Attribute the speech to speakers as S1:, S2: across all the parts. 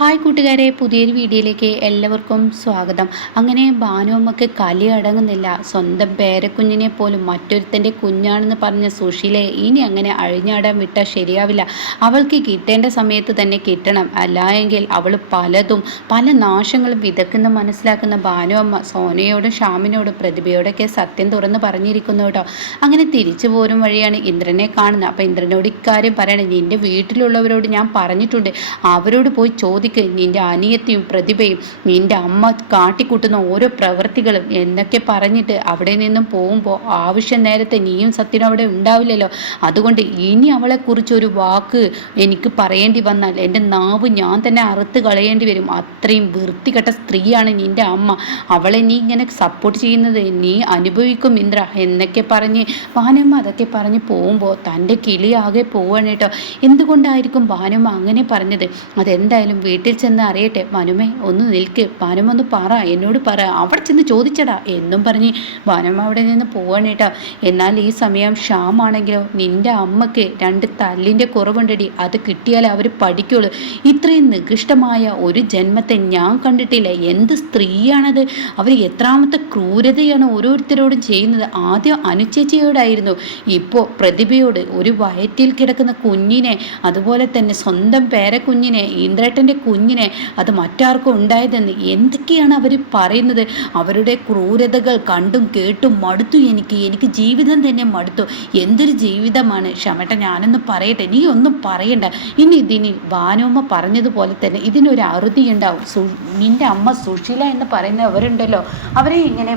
S1: Hi കൂട്ടുകാരെ പുതിയൊരു വീഡിയോയിലേക്ക് എല്ലാവർക്കും സ്വാഗതം. അങ്ങനെ ഭാനുവമ്മക്ക് കലി അടങ്ങുന്നില്ല. സ്വന്തം പേരക്കുഞ്ഞിനെ പോലും മറ്റൊരുത്തന്റെ കുഞ്ഞാണെന്ന് പറഞ്ഞ സുശീലയെ ഇനി അങ്ങനെ അഴിഞ്ഞാടാൻ വിട്ടാൽ ശരിയാവില്ല. അവൾക്ക് കിട്ടേണ്ട സമയത്ത് തന്നെ കിട്ടണം. അല്ലായെങ്കിൽ അവൾ പലതും പല നാശങ്ങളും വിതക്കുന്ന മനസ്സിലാക്കുന്ന ഭാനുവമ്മ സോനയോടും ഷാമിനോടും പ്രതിഭയോടൊക്കെ സത്യം തുറന്ന് പറഞ്ഞിരിക്കുന്നു കേട്ടോ. അങ്ങനെ തിരിച്ചു പോരും വഴിയാണ് ഇന്ദ്രനെ കാണുന്നത്. അപ്പം ഇന്ദ്രനോട് ഇക്കാര്യം പറയണം. നിന്റെ വീട്ടിലുള്ളവരോട് ഞാൻ പറഞ്ഞിട്ടുണ്ട്. അവരോട് പോയി ചോദിക്ക് നിന്റെ അനിയത്തിയും പ്രതിഭയും നിന്റെ അമ്മ കാട്ടിക്കൂട്ടുന്ന ഓരോ പ്രവൃത്തികളും എന്നൊക്കെ പറഞ്ഞിട്ട് അവിടെ നിന്നും പോകുമ്പോൾ ആവശ്യം നേരത്തെ നീയും സത്യനും അവിടെ ഉണ്ടാവില്ലല്ലോ. അതുകൊണ്ട് ഇനി അവളെക്കുറിച്ച് ഒരു വാക്ക് എനിക്ക് പറയേണ്ടി വന്നാൽ എന്റെ നാവ് ഞാൻ തന്നെ അറുത്ത് കളയേണ്ടി വരും. അത്രയും വൃത്തികെട്ട സ്ത്രീയാണ് നിന്റെ അമ്മ. അവളെ നീ ഇങ്ങനെ സപ്പോർട്ട് ചെയ്യുന്നത് നീ അനുഭവിക്കും ഇന്ദ്ര എന്നൊക്കെ പറഞ്ഞ് ഭാനമ്മ അതൊക്കെ പറഞ്ഞ് പോകുമ്പോൾ തന്റെ കിളിയാകെ പോവാണ് കേട്ടോ. എന്തുകൊണ്ടായിരിക്കും ഭാനമ്മ അങ്ങനെ പറഞ്ഞത്? അതെന്തായാലും വീട്ടിൽ ചെന്ന് അറിയട്ടെ. മനുമേ ഒന്ന് നിൽക്ക്. പാനമൊന്ന് പറ എന്നോട് പറ. അവിടെ ചെന്ന് ചോദിച്ചടാ. എന്നും പറഞ്ഞ് വനം അവിടെ നിന്ന് പോവാണ് കേട്ടോ. എന്നാൽ ഈ സമയം ഷാമാണെങ്കിലോ നിന്റെ അമ്മയ്ക്ക് രണ്ട് തല്ലിന്റെ കുറവുണ്ടടി. അത് കിട്ടിയാൽ അവർ പഠിക്കുള്ളൂ. ഇത്രയും നികൃഷ്ടമായ ഒരു ജന്മത്തെ ഞാൻ കണ്ടിട്ടില്ല. എന്ത് സ്ത്രീയാണത്? അവർ എത്രാമത്തെ ക്രൂരതയാണ് ഓരോരുത്തരോടും ചെയ്യുന്നത്. ആദ്യം അനുചേച്ചിയോടായിരുന്നു. ഇപ്പോൾ പ്രതിഭയോട് ഒരു വയറ്റിൽ കിടക്കുന്ന കുഞ്ഞിനെ അതുപോലെ തന്നെ സ്വന്തം പേരക്കുഞ്ഞിനെ ഇന്ദ്രേട്ടന്റെ കുഞ്ഞിനെ അത് മറ്റാർക്കും ഉണ്ടായതെന്ന് എന്തൊക്കെയാണ് അവർ പറയുന്നത്? അവരുടെ ക്രൂരതകൾ കണ്ടും കേട്ടും മടുത്തു. എനിക്ക് എനിക്ക് ജീവിതം തന്നെ മടുത്തു. എന്തൊരു ജീവിതമാണ്? ക്ഷമട്ട ഞാനൊന്ന് പറയട്ടെ. നീ ഒന്നും പറയണ്ട. ഇനി ഇതിന് ഭാനുമ്മ പറഞ്ഞതുപോലെ തന്നെ ഇതിനൊരു അറുതി ഉണ്ടാവും. സു നിന്റെ അമ്മ സുശീല എന്ന് പറയുന്നവരുണ്ടല്ലോ. അവരെ ഇങ്ങനെ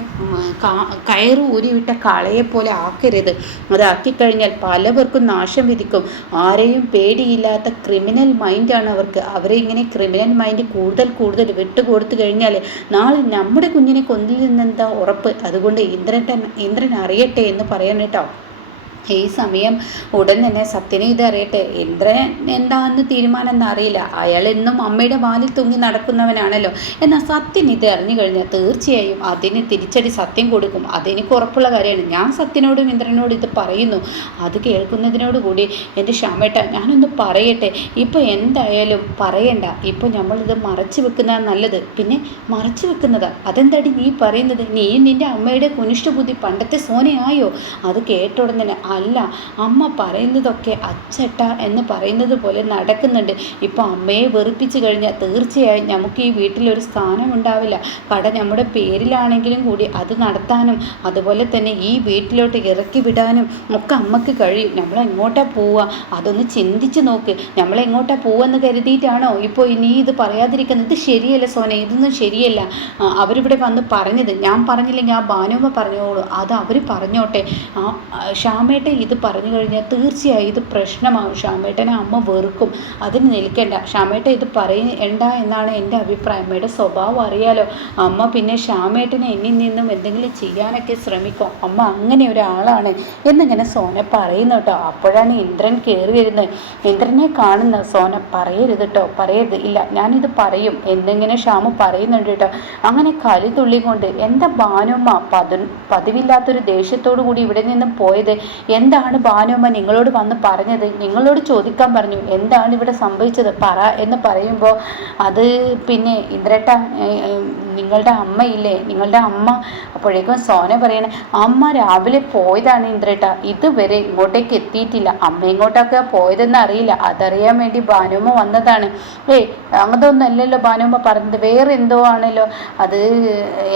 S1: കയറ് ഊരിവിട്ട കളയെ പോലെ ആക്കരുത് അതാക്കിക്കഴിഞ്ഞാൽ പലവർക്കും നാശം വിധിക്കും. ആരെയും പേടിയില്ലാത്ത ക്രിമിനൽ മൈൻഡാണ് അവർക്ക്. അവരെ ഇങ്ങനെ ക്രിമിനൽ മൈൻഡ് കൂടുതൽ കൂടുതൽ വിട്ടുകൊടുത്തു കഴിഞ്ഞാൽ നാളെ നമ്മുടെ കുഞ്ഞിനെ കൊന്നില്ലെന്നെന്താ ഉറപ്പ്? അതുകൊണ്ട് ഇന്ദ്രൻ ഇന്ദ്രൻ അറിയട്ടെ എന്ന് പറയാൻ കേട്ടോ. ഈ സമയം ഉടൻ തന്നെ സത്യനെ ഇത് അറിയട്ടെ. ഇന്ദ്രൻ എന്താണെന്ന് തീരുമാനം എന്താ അറിയില്ല. അയാൾ എന്നും അമ്മയുടെ വാലിൽ തൂങ്ങി നടക്കുന്നവനാണല്ലോ. എന്നാൽ സത്യൻ ഇത് അറിഞ്ഞു കഴിഞ്ഞാൽ തീർച്ചയായും അതിന് തിരിച്ചടി സത്യം കൊടുക്കും. അതെനിക്ക് ഉറപ്പുള്ള കാര്യമാണ്. ഞാൻ സത്യനോടും ഇന്ദ്രനോടും ഇത് പറയുന്നു. അത് കേൾക്കുന്നതിനോടുകൂടി എന്റെ ക്ഷമേട്ട ഞാനൊന്ന് പറയട്ടെ. ഇപ്പോൾ എന്തായാലും പറയണ്ട. ഇപ്പോൾ നമ്മളിത് മറച്ചു വെക്കുന്നതാണ് നല്ലത്. പിന്നെ മറച്ചു വെക്കുന്നതാ? അതെന്താടി നീ പറയുന്നത്? നീ നിന്റെ അമ്മയുടെ കുനിഷ്ഠ ബുദ്ധി പണ്ടത്തെ സോനയായോ? അത് കേട്ട ഉടനെ അല്ല അമ്മ പറയുന്നതൊക്കെ അച്ചട്ട എന്ന് പറയുന്നത് പോലെ നടക്കുന്നുണ്ട്. ഇപ്പോൾ അമ്മയെ വെറുപ്പിച്ച് കഴിഞ്ഞാൽ തീർച്ചയായും നമുക്ക് ഈ വീട്ടിലൊരു സ്ഥാനം ഉണ്ടാവില്ല. കട നമ്മുടെ പേരിലാണെങ്കിലും കൂടി അത് നടത്താനും അതുപോലെ തന്നെ ഈ വീട്ടിലോട്ട് ഇറക്കി വിടാനും ഒക്കെ അമ്മയ്ക്ക് കഴിയും. നമ്മൾ എങ്ങോട്ടാ പോവുക അതൊന്ന് ചിന്തിച്ച് നോക്ക്. നമ്മൾ എങ്ങോട്ടാ പോവെന്ന് കരുതിയിട്ടാണോ ഇപ്പോൾ ഇനി ഇത് പറയാതിരിക്കുന്നത്? ഇത് ശരിയല്ല സോന ഇതൊന്നും ശരിയല്ല. അവരിവിടെ വന്ന് പറഞ്ഞത് ഞാൻ പറഞ്ഞില്ലെങ്കിൽ ആ ഭാനുമ്മ പറഞ്ഞോളൂ. അത് അവർ പറഞ്ഞോട്ടെ. ആ ശ്യാമേ ഷാമേട്ടൻ ഇത് പറഞ്ഞു കഴിഞ്ഞാൽ തീർച്ചയായും ഇത് പ്രശ്നമാകും ഷാമേട്ടനെ അമ്മ വെറുക്കും. അതിന് നിൽക്കേണ്ട. ഷാമേട്ടൻ ഇത് പറയേണ്ട എന്നാണ് എന്റെ അഭിപ്രായം. അമ്മയുടെ സ്വഭാവം അറിയാലോ. അമ്മ പിന്നെ ഷാമേട്ടനെ എന്നിൽ നിന്നും എന്തെങ്കിലും ചെയ്യാനൊക്കെ ശ്രമിക്കും. അമ്മ അങ്ങനെ ഒരാളാണ് എന്നിങ്ങനെ സോന പറയുന്നു കേട്ടോ. അപ്പോഴാണ് ഇന്ദ്രൻ കയറി വരുന്നത്. ഇന്ദ്രനെ കാണുന്ന സോന പറയരുത് കേട്ടോ. പറയരുത്. ഇല്ല ഞാനിത് പറയും. എന്നിങ്ങനെ ഷാമു പറയുന്നുണ്ട് കേട്ടോ. അങ്ങനെ കലി തുള്ളിക്കൊണ്ട് എന്താ ഭാനുമ്മ? പതി പതിവില്ലാത്തൊരു ദേഷ്യത്തോടു കൂടി ഇവിടെ നിന്ന് പോയത്? എന്താണ് ഭാനുമ്മ നിങ്ങളോട് വന്ന് പറഞ്ഞത്? നിങ്ങളോട് ചോദിക്കാൻ പറഞ്ഞു. എന്താണ് ഇവിടെ സംഭവിച്ചത്? പറ എന്ന് പറയുമ്പോൾ അത് പിന്നെ ഇന്ദ്രട്ട നിങ്ങളുടെ അമ്മ ഇല്ലേ നിങ്ങളുടെ അമ്മ അപ്പോഴേക്കും സോന പറയണേ അമ്മ രാവിലെ പോയതാണ് ഇന്ദ്രട്ട. ഇതുവരെ ഇങ്ങോട്ടേക്ക് എത്തിയിട്ടില്ല. അമ്മ ഇങ്ങോട്ടൊക്കെ പോയതെന്ന് അറിയില്ല. അതറിയാൻ വേണ്ടി ഭാനുമ്മ വന്നതാണ്. ഏയ് അല്ലല്ലോ ഭാനുമ്മ. പറഞ്ഞത് വേറെ എന്തോ ആണല്ലോ. അത്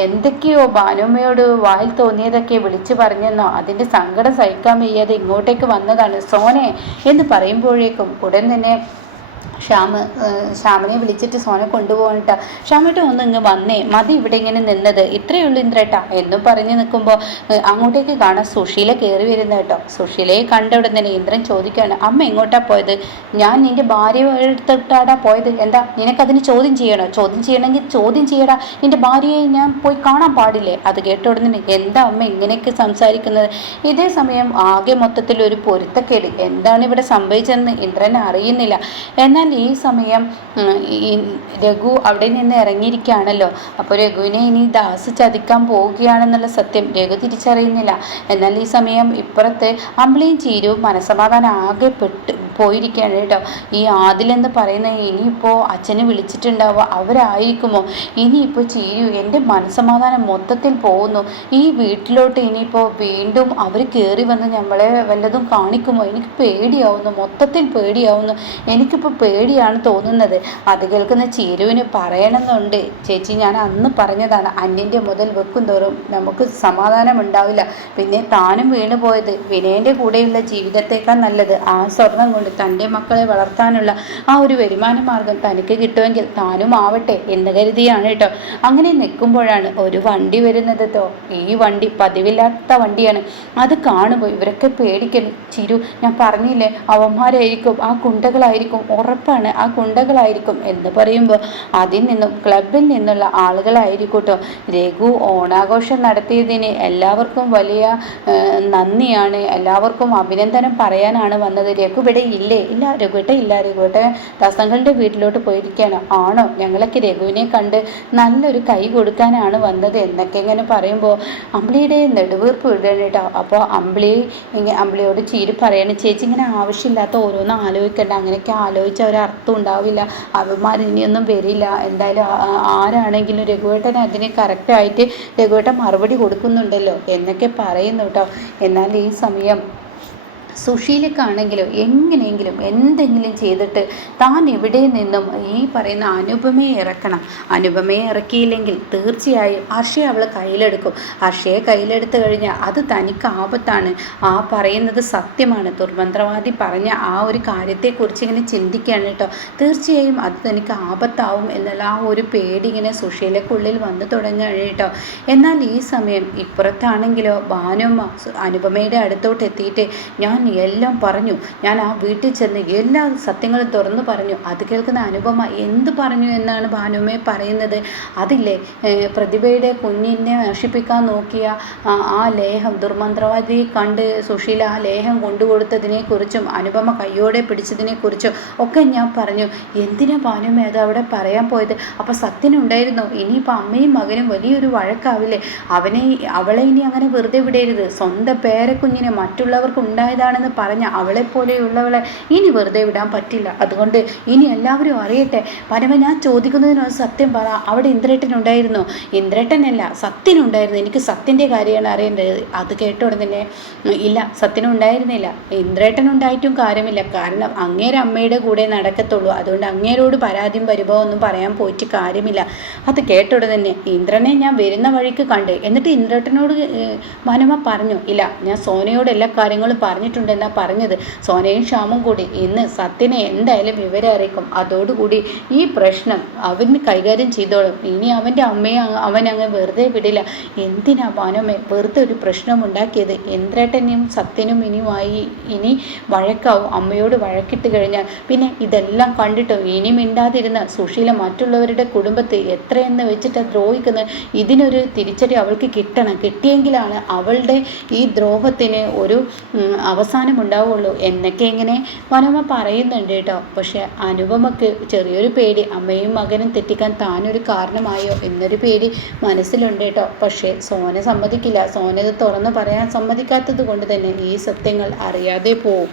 S1: എന്തൊക്കെയോ ഭാനുമ്മയോട് വായിൽ തോന്നിയതൊക്കെ വിളിച്ചു പറഞ്ഞെന്നോ. അതിന്റെ സങ്കടം സഹിക്കാൻ വയ്യാതെ ഇങ്ങോട്ടേക്ക് വന്നതാണ്. സോനെ എന്ന് പറയുമ്പോഴേക്കും ഉടൻ തന്നെ ശ്യാമ് ശ്യാമിനെ വിളിച്ചിട്ട് സോനെ കൊണ്ടുപോകണിട്ട ശ്യാമേട്ട ഒന്ന് ഇങ്ങ് വന്നേ. മതി ഇവിടെ ഇങ്ങനെ നിന്നത്. ഇത്രയേ ഉള്ളൂ ഇന്ദ്രേട്ട. എന്നും പറഞ്ഞു നിൽക്കുമ്പോൾ അങ്ങോട്ടേക്ക് കാണാൻ സുശീല കയറി വരുന്ന കേട്ടോ. കണ്ട തന്നെ ഇന്ദ്രൻ ചോദിക്കുകയാണ് അമ്മ എങ്ങോട്ടാ പോയത്? ഞാൻ നിന്റെ ഭാര്യ എടുത്തിട്ടാടാ പോയത്. എന്താ നിനക്കതിന് ചോദ്യം ചെയ്യണോ? ചോദ്യം ചെയ്യണമെങ്കിൽ ചോദ്യം ചെയ്യടാ. നിന്റെ ഭാര്യയെ ഞാൻ പോയി കാണാൻ പാടില്ലേ? അത് കേട്ട ഉടനെ എന്താ അമ്മ ഇങ്ങനെയൊക്കെ സംസാരിക്കുന്നത്? ഇതേ സമയം ആകെ മൊത്തത്തിൽ ഒരു പൊരുത്തക്കേട്. എന്താണ് ഇവിടെ സംഭവിച്ചതെന്ന് ഇന്ദ്രൻ അറിയുന്നില്ല. എന്നാൽ എന്നാൽ ഈ സമയം ഈ രഘു അവിടെ നിന്ന് ഇറങ്ങിയിരിക്കുകയാണല്ലോ. അപ്പോൾ രഘുവിനെ ഇനി ദാസ് ചതിക്കാൻ പോവുകയാണെന്നുള്ള സത്യം രഘു തിരിച്ചറിയുന്നില്ല. എന്നാൽ ഈ സമയം ഇപ്പുറത്ത് അമ്പിളിയും ചീരുവും മനസമാധാനം ആകെ പെട്ട് പോയിരിക്കുകയാണ് കേട്ടോ. ഈ ആദിലെന്ന് പറയുന്ന ഇനിയിപ്പോൾ അച്ഛനെ വിളിച്ചിട്ടുണ്ടാവുക അവരായിരിക്കുമോ? ഇനിയിപ്പോൾ ചീരു എന്റെ മനസ്സമാധാനം മൊത്തത്തിൽ പോകുന്നു. ഈ വീട്ടിലോട്ട് ഇനിയിപ്പോൾ വീണ്ടും അവർ കയറി വന്ന് നമ്മളെ വല്ലതും കാണിക്കുമോ? എനിക്ക് പേടിയാവുന്നു. മൊത്തത്തിൽ പേടിയാവുന്നു. എനിക്കിപ്പോൾ പേടിയാണ് തോന്നുന്നത്. അത് കേൾക്കുന്ന ചീരുവിന് പറയണമെന്നുണ്ട്. ചേച്ചി ഞാൻ അന്ന് പറഞ്ഞതാണ് അന്യന്റെ മുതൽ വെക്കും തോറും നമുക്ക് സമാധാനം ഉണ്ടാവില്ല പിന്നെ താനും വീണു പോയത് വിനയന്റെ കൂടെയുള്ള ജീവിതത്തേക്കാൾ നല്ലത് ആ സ്വർണം കൊണ്ട് തന്റെ മക്കളെ വളർത്താനുള്ള ആ ഒരു വരുമാന മാർഗം തനിക്ക് കിട്ടുമെങ്കിൽ താനും ആവട്ടെ എന്ന് കരുതിയാണ് കേട്ടോ. അങ്ങനെ നിൽക്കുമ്പോഴാണ് ഒരു വണ്ടി വരുന്നത് കേട്ടോ ഈ വണ്ടി പതിവില്ലാത്ത വണ്ടിയാണ്. അത് കാണുമ്പോൾ ഇവരൊക്കെ പേടിക്കണം ചിരു ഞാൻ പറഞ്ഞില്ലേ? അവന്മാരായിരിക്കും ആ കുണ്ടകളായിരിക്കും ഉറപ്പാണ് ആ കുണ്ടകളായിരിക്കും എന്ന് പറയുമ്പോൾ അതിൽ നിന്നും ക്ലബിൽ നിന്നുള്ള ആളുകളായിരിക്കട്ടോ. രഘു ഓണാഘോഷം നടത്തിയതിന് എല്ലാവർക്കും വലിയ നന്ദിയാണ്. എല്ലാവർക്കും അഭിനന്ദനം പറയാനാണ് വന്നത്. രഘു ഇവിടെ ഇല്ലേ? ഇല്ല രഘുവേട്ട ഇല്ല. രഘുവേട്ട ദാസങ്ങളുടെ വീട്ടിലോട്ട് പോയിരിക്കുകയാണ്. ആണോ? ഞങ്ങളൊക്കെ രഘുവിനെ കണ്ട് നല്ലൊരു കൈ കൊടുക്കാനാണ് വന്നത് എന്നൊക്കെ ഇങ്ങനെ പറയുമ്പോൾ അമ്പിളിയുടെ നെടുവീർപ്പ് വിടുകയാണ് കേട്ടോ. അപ്പോൾ അമ്പിളി അമ്പിളിയോട് ചീരി പറയണ ചേച്ചി ഇങ്ങനെ ആവശ്യമില്ലാത്ത ഓരോന്ന് ആലോചിക്കണ്ട. അങ്ങനെയൊക്കെ ആലോചിച്ച ഒരർത്ഥം ഉണ്ടാവില്ല. അവന്മാർ ഇനിയൊന്നും വരില്ല. എന്തായാലും ആരാണെങ്കിലും രഘുവേട്ടൻ അതിന് കറക്റ്റായിട്ട് രഘുവേട്ടൻ മറുപടി കൊടുക്കുന്നുണ്ടല്ലോ എന്നൊക്കെ പറയുന്നു കേട്ടോ എന്നാൽ ഈ സമയം സുശീലക്കാണെങ്കിലും എങ്ങനെയെങ്കിലും എന്തെങ്കിലും ചെയ്തിട്ട് താൻ എവിടെ നിന്നും ഈ പറയുന്ന അനുപമയെ ഇറക്കണം. അനുപമയെ ഇറക്കിയില്ലെങ്കിൽ തീർച്ചയായും ഹർഷയെ അവൾ കയ്യിലെടുക്കും. ഹർഷയെ കയ്യിലെടുത്ത് കഴിഞ്ഞാൽ അത് തനിക്ക് ആപത്താണ്. ആ പറയുന്നത് സത്യമാണ്. ദുർമന്ത്രവാദി പറഞ്ഞ ആ ഒരു കാര്യത്തെക്കുറിച്ച് ഇങ്ങനെ ചിന്തിക്കുകയാണ് കേട്ടോ. തീർച്ചയായും അത് തനിക്ക് ആപത്താവും എന്നുള്ള ആ ഒരു പേടി ഇങ്ങനെ സുശീലക്കുള്ളിൽ വന്നു തുടങ്ങുകയാണ് കേട്ടോ. എന്നാൽ ഈ സമയം ഇപ്പുറത്താണെങ്കിലോ ഭാനുമ്മ അനുപമയുടെ അടുത്തോട്ട് എത്തിയിട്ട് ഞാൻ എല്ലാം പറഞ്ഞു. ഞാൻ ആ വീട്ടിൽ ചെന്ന് എല്ലാ സത്യങ്ങളും തുറന്നു പറഞ്ഞു. അത് കേൾക്കുന്ന അനുപമ എന്ത് പറഞ്ഞു എന്നാണ് ഭാനുമേ പറയുന്നത്. അതില്ലേ പ്രതിഭയുടെ കുഞ്ഞിനെ നശിപ്പിക്കാൻ നോക്കിയ ആ ലേഹം ദുർമന്ത്രവാദിയെ കണ്ട് സുശീല ആ ലേഹം കൊണ്ടുകൊടുത്തതിനെക്കുറിച്ചും അനുപമ കയ്യോടെ പിടിച്ചതിനെക്കുറിച്ചും ഒക്കെ ഞാൻ പറഞ്ഞു. എന്തിനാ ഭാനുമേ അത് അവിടെ പറയാൻ പോയത്? അപ്പോൾ സത്യനുണ്ടായിരുന്നു. ഇനിയിപ്പോൾ അമ്മയും മകനും വലിയൊരു വഴക്കാവില്ലേ? അവനെ അവളെ ഇനി അങ്ങനെ വെറുതെ വിടരുത്. സ്വന്തം പേരക്കുഞ്ഞിനെ മറ്റുള്ളവർക്ക് ഉണ്ടായതാണ് ആണെന്ന് പറഞ്ഞ അവളെ പോലെയുള്ളവളെ ഇനി വെറുതെ വിടാൻ പറ്റില്ല. അതുകൊണ്ട് ഇനി എല്ലാവരും അറിയട്ടെ. പരമ ഞാൻ ചോദിക്കുന്നതിനൊരു സത്യം പറ. അവിടെ ഇന്ദ്രേട്ടൻ ഉണ്ടായിരുന്നു ഇന്ദ്രേട്ടനല്ല സത്യനുണ്ടായിരുന്നു. എനിക്ക് സത്യന്റെ കാര്യമാണ് അറിയേണ്ടത്. അത് കേട്ട ഉടനെ ഇല്ല സത്യനും ഉണ്ടായിരുന്നില്ല. ഇന്ദ്രേട്ടൻ ഉണ്ടായിട്ടും കാര്യമില്ല. കാരണം അങ്ങേരെ അമ്മയുടെ കൂടെ നടക്കത്തുള്ളൂ. അതുകൊണ്ട് അങ്ങേരോട് പരാതിയും പരിഭവം ഒന്നും പറയാൻ പോയിട്ട് കാര്യമില്ല. അത് കേട്ട ഉടനെ ഇന്ദ്രനെ ഞാൻ വരുന്ന വഴിക്ക് കണ്ട്. എന്നിട്ട് ഇന്ദ്രേട്ടനോട് മനമ പറഞ്ഞു ഇല്ല ഞാൻ സോനയോട് എല്ലാ കാര്യങ്ങളും പറഞ്ഞിട്ടുണ്ട്. ഉണ്ടെന്നാണ് പറഞ്ഞത്. സോനയും ശ്യാമും കൂടി ഇന്ന് സത്യനെ എന്തായാലും വിവരം അറിയിക്കും. അതോടുകൂടി ഈ പ്രശ്നം അവൻ കൈകാര്യം ചെയ്തോളും. ഇനി അവന്റെ അമ്മയെ അവൻ അങ്ങ് വെറുതെ വിടില്ല. എന്തിനാ പാനമ്മ വെറുതെ ഒരു പ്രശ്നം ഉണ്ടാക്കിയത്? ഇന്ദ്രേട്ടനെയും സത്യനും ഇനിയുമായി ഇനി വഴക്കാവും. അമ്മയോട് വഴക്കിട്ട് കഴിഞ്ഞാൽ പിന്നെ ഇതെല്ലാം കണ്ടിട്ടും ഇനി മിണ്ടാതിരുന്ന സുശീല മറ്റുള്ളവരുടെ കുടുംബത്തെ എത്രയെന്ന് വെച്ചിട്ട് ദ്രോഹിക്കുന്നത് ഇതിനൊരു തിരിച്ചടി അവൾക്ക് കിട്ടണം. കിട്ടിയെങ്കിലാണ് അവളുടെ ഈ ദ്രോഹത്തിന് ഒരു അവസാനം അവസാനം ഉണ്ടാവുള്ളൂ എന്നൊക്കെ ഇങ്ങനെ മനോമ പറയുന്നുണ്ട് കേട്ടോ. പക്ഷെ അനുപമക്ക് ചെറിയൊരു പേടി അമ്മയും മകനും തെറ്റിക്കാൻ താനൊരു കാരണമായോ എന്നൊരു പേടി മനസ്സിലുണ്ട് കേട്ടോ. പക്ഷേ സോന സമ്മതിക്കില്ല. സോന ഇത് തുറന്നു പറയാൻ സമ്മതിക്കാത്തത് കൊണ്ട് തന്നെ ഈ സത്യങ്ങൾ അറിയാതെ പോവും.